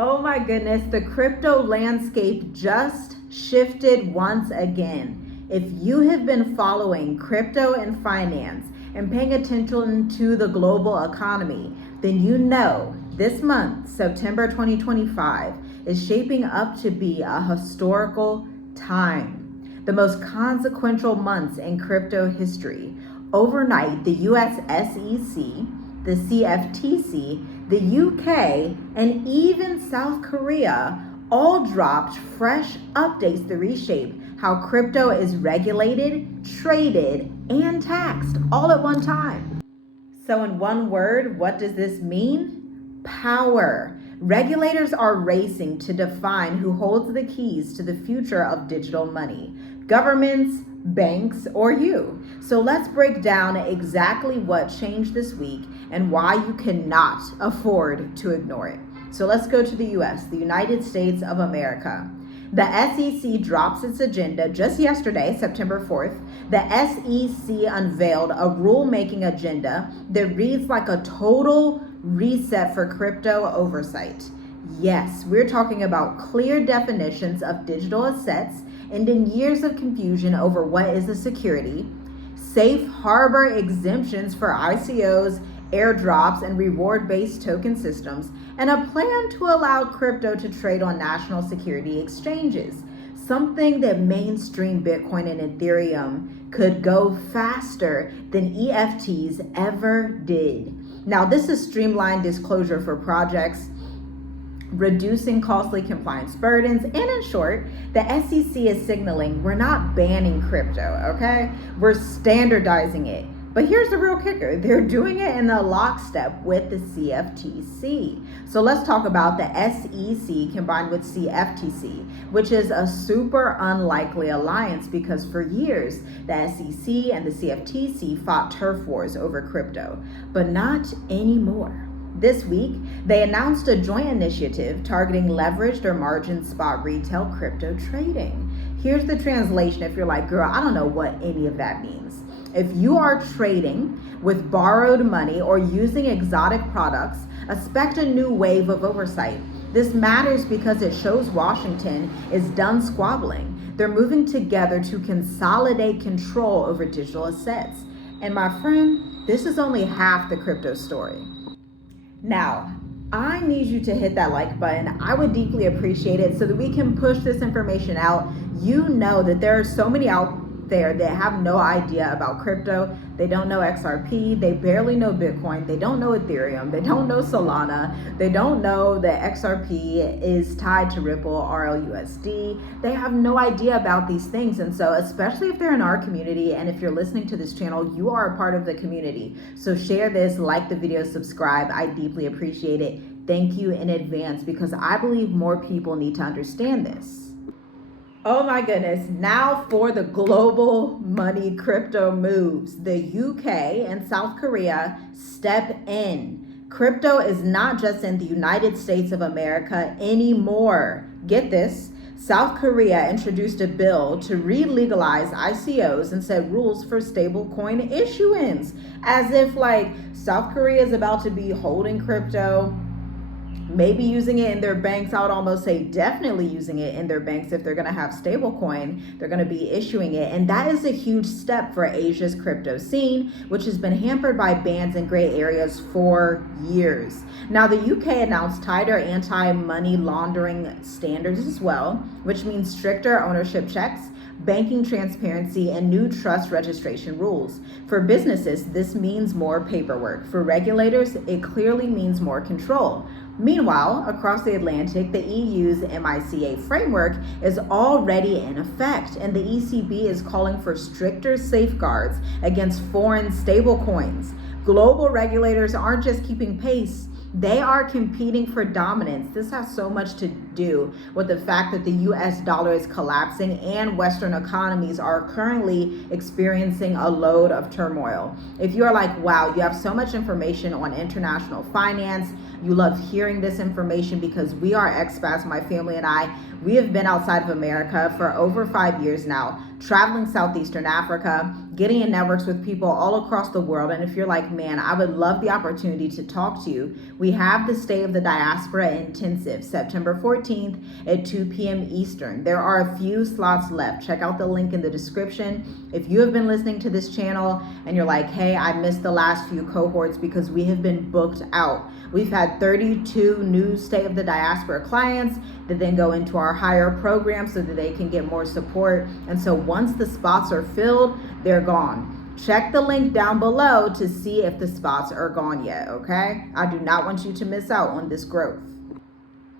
Oh my goodness, the crypto landscape just shifted once again. If you have been following crypto and finance and paying attention to the global economy, then you know this month, September 2025, is shaping up to be a historical time. The most consequential months in crypto history. Overnight, the US SEC, the CFTC, the UK, and even South Korea all dropped fresh updates to reshape how crypto is regulated, traded, and taxed all at one time. So, in one word, what does this mean? Power. Regulators are racing to define who holds the keys to the future of digital money. Governments, banks, or you. So let's break down exactly what changed this week and why you cannot afford to ignore it. So let's go to the US, the United States of America. The SEC drops its agenda just yesterday, September 4th. The SEC unveiled a rulemaking agenda that reads like a total reset for crypto oversight. Yes, we're talking about clear definitions of digital assets, ending years of confusion over what is a security, safe harbor exemptions for ICOs, airdrops, and reward-based token systems, and a plan to allow crypto to trade on national security exchanges, something that mainstream Bitcoin and Ethereum could go faster than EFTs ever did. Now, this is streamlined disclosure for projects, reducing costly compliance burdens, and in short, the SEC is signaling we're not banning crypto, okay? We're standardizing it. But here's the real kicker. They're doing it in a lockstep with the CFTC. So let's talk about the SEC combined with CFTC, which is a super unlikely alliance because for years, the SEC and the CFTC fought turf wars over crypto, but not anymore. This week, they announced a joint initiative targeting leveraged or margin spot retail crypto trading. Here's the translation if you're like, girl, I don't know what any of that means. If you are trading with borrowed money or using exotic products, expect a new wave of oversight. This matters because it shows Washington is done squabbling. They're moving together to consolidate control over digital assets. And my friend, this is only half the crypto story. Now, I need you to hit that like button. I would deeply appreciate it so that we can push this information out. You know that there are so many out there that have no idea about crypto. They don't know XRP. They barely know Bitcoin. They don't know Ethereum. They don't know Solana. They don't know that XRP is tied to Ripple, RLUSD. They have no idea about these things. And so, especially if they're in our community and if you're listening to this channel, you are a part of the community. So share this, like the video, subscribe. I deeply appreciate it. Thank you in advance because I believe more people need to understand this. Oh my goodness, now for the global money crypto moves. The UK and South Korea step in. Crypto is not just in the United States of America anymore. Get this, South Korea introduced a bill to re-legalize ICOs and set rules for stablecoin issuance. As if like South Korea is about to be holding crypto, maybe using it in their banks. I would almost say definitely using it in their banks. If they're going to have stablecoin, they're going to be issuing it. And that is a huge step for Asia's crypto scene, which has been hampered by bans in gray areas for years. Now, the UK announced tighter anti-money laundering standards as well, which means stricter ownership checks, banking transparency, and new trust registration rules. For businesses, this means more paperwork. For regulators, it clearly means more control. Meanwhile, across the Atlantic, the EU's MiCA framework is already in effect, and the ECB is calling for stricter safeguards against foreign stablecoins. Global regulators aren't just keeping pace, they are competing for dominance. This has so much to do with the fact that the US dollar is collapsing and Western economies are currently experiencing a load of turmoil. If you are like, wow, you have so much information on international finance, you love hearing this information because we are expats, my family and I, we have been outside of America for over 5 years now, traveling Southeastern Africa, getting in networks with people all across the world. And if you're like, man, I would love the opportunity to talk to you, we have the State of the Diaspora Intensive, September 14th at 2 p.m. Eastern. There are a few slots left. Check out the link in the description. If you have been listening to this channel and you're like, hey, I missed the last few cohorts because we have been booked out. We've had 32 new State of the Diaspora clients that then go into our higher program so that they can get more support. And so once the spots are filled, they're gone. Check the link down below to see if the spots are gone yet, okay? I do not want you to miss out on this growth.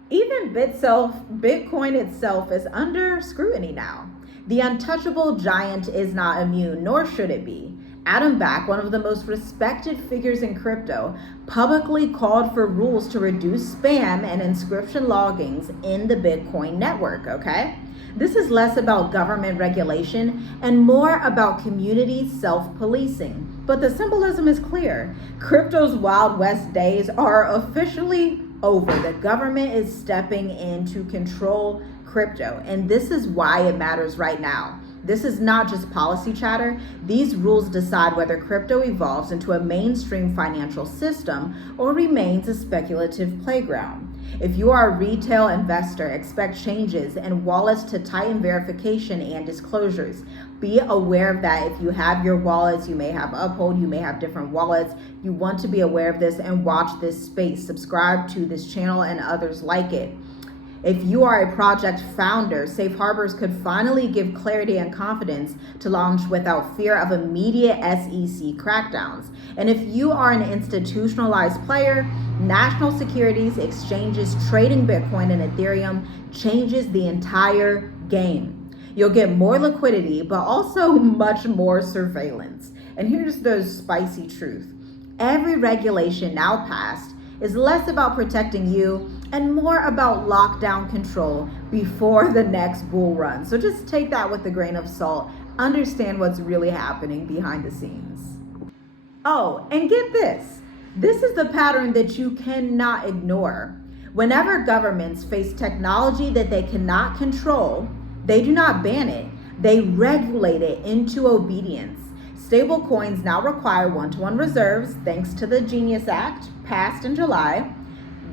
Even Bitcoin itself is under scrutiny now. The untouchable giant is not immune, nor should it be. Adam Back, one of the most respected figures in crypto, publicly called for rules to reduce spam and inscription loggings in the Bitcoin network, okay? This is less about government regulation and more about community self-policing. But the symbolism is clear. Crypto's Wild West days are officially over. The government is stepping in to control crypto, and this is why it matters right now. This is not just policy chatter. These rules decide whether crypto evolves into a mainstream financial system or remains a speculative playground. If you are a retail investor, expect changes and wallets to tighten verification and disclosures. Be aware of that. If you have your wallets, you may have Uphold, you may have different wallets. You want to be aware of this and watch this space. Subscribe to this channel and others like it. If you are a project founder, safe harbors could finally give clarity and confidence to launch without fear of immediate SEC crackdowns. And if you are an institutionalized player, national securities exchanges trading Bitcoin and Ethereum changes the entire game. You'll get more liquidity, but also much more surveillance. And here's the spicy truth. Every regulation now passed is less about protecting you and more about lockdown control before the next bull run. So just take that with a grain of salt. Understand what's really happening behind the scenes. Oh, and get this. This is the pattern that you cannot ignore. Whenever governments face technology that they cannot control, they do not ban it. They regulate it into obedience. Stable coins now require one-to-one reserves thanks to the Genius Act passed in July.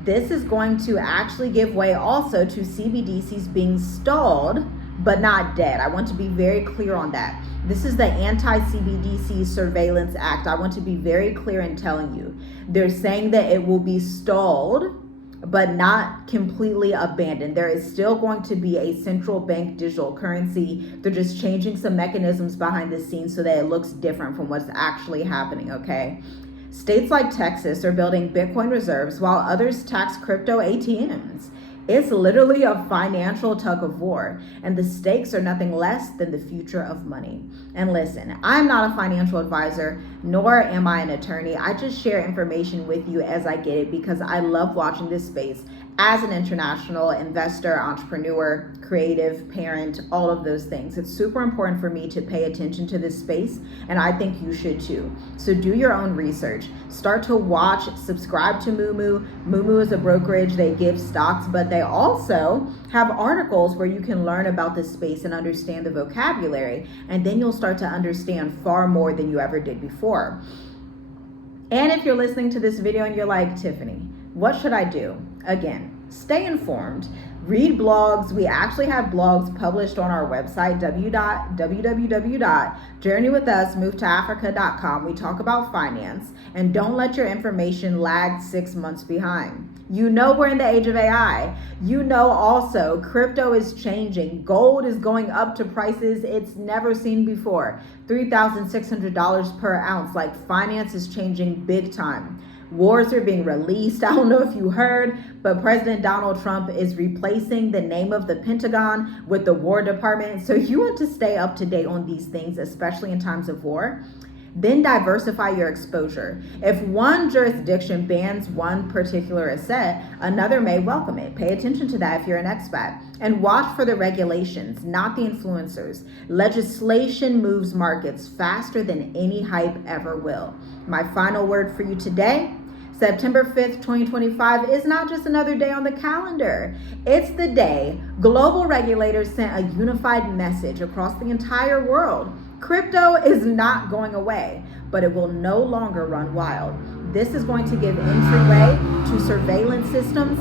This is going to actually give way also to CBDCs being stalled, but not dead. I want to be very clear on that. This is the Anti-CBDC Surveillance Act. I want to be very clear in telling you. They're saying that it will be stalled, but not completely abandoned. There is still going to be a central bank digital currency. They're just changing some mechanisms behind the scenes so that it looks different from what's actually happening, okay? States like Texas are building Bitcoin reserves while others tax crypto ATMs. It's literally a financial tug of war, and the stakes are nothing less than the future of money. And listen, I'm not a financial advisor, nor am I an attorney. I just share information with you as I get it because I love watching this space as an international investor, entrepreneur, creative, parent, all of those things. It's super important for me to pay attention to this space, and I think you should too. So do your own research. Start to watch, subscribe to Moomoo. Moomoo is a brokerage. They give stocks, but they also have articles where you can learn about this space and understand the vocabulary, and then you'll start to understand far more than you ever did before. And if you're listening to this video and you're like, Tiffany, what should I do? Again, stay informed, read blogs. We actually have blogs published on our website, www.journeywithusmovetoafrica.com. We talk about finance, and don't let your information lag 6 months behind. You know we're in the age of AI. You know also crypto is changing. Gold is going up to prices it's never seen before. $3,600 per ounce. Like, finance is changing big time. Wars are being released. I don't know if you heard, but President Donald Trump is replacing the name of the Pentagon with the War Department. So you want to stay up to date on these things, especially in times of war. Then diversify your exposure. If one jurisdiction bans one particular asset, another may welcome it. Pay attention to that if you're an expat. And watch for the regulations, not the influencers. Legislation moves markets faster than any hype ever will. My final word for you today: September 5th, 2025 is not just another day on the calendar. It's the day global regulators sent a unified message across the entire world. Crypto is not going away, but it will no longer run wild. This is going to give entryway to surveillance systems,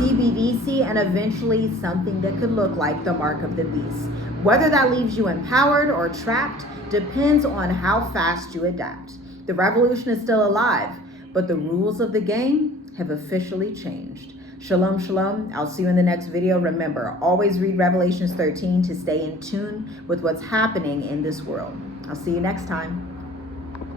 CBDC, and eventually something that could look like the mark of the beast. Whether that leaves you empowered or trapped depends on how fast you adapt. The revolution is still alive, but the rules of the game have officially changed. Shalom, shalom. I'll see you in the next video. Remember, always read Revelations 13 to stay in tune with what's happening in this world. I'll see you next time.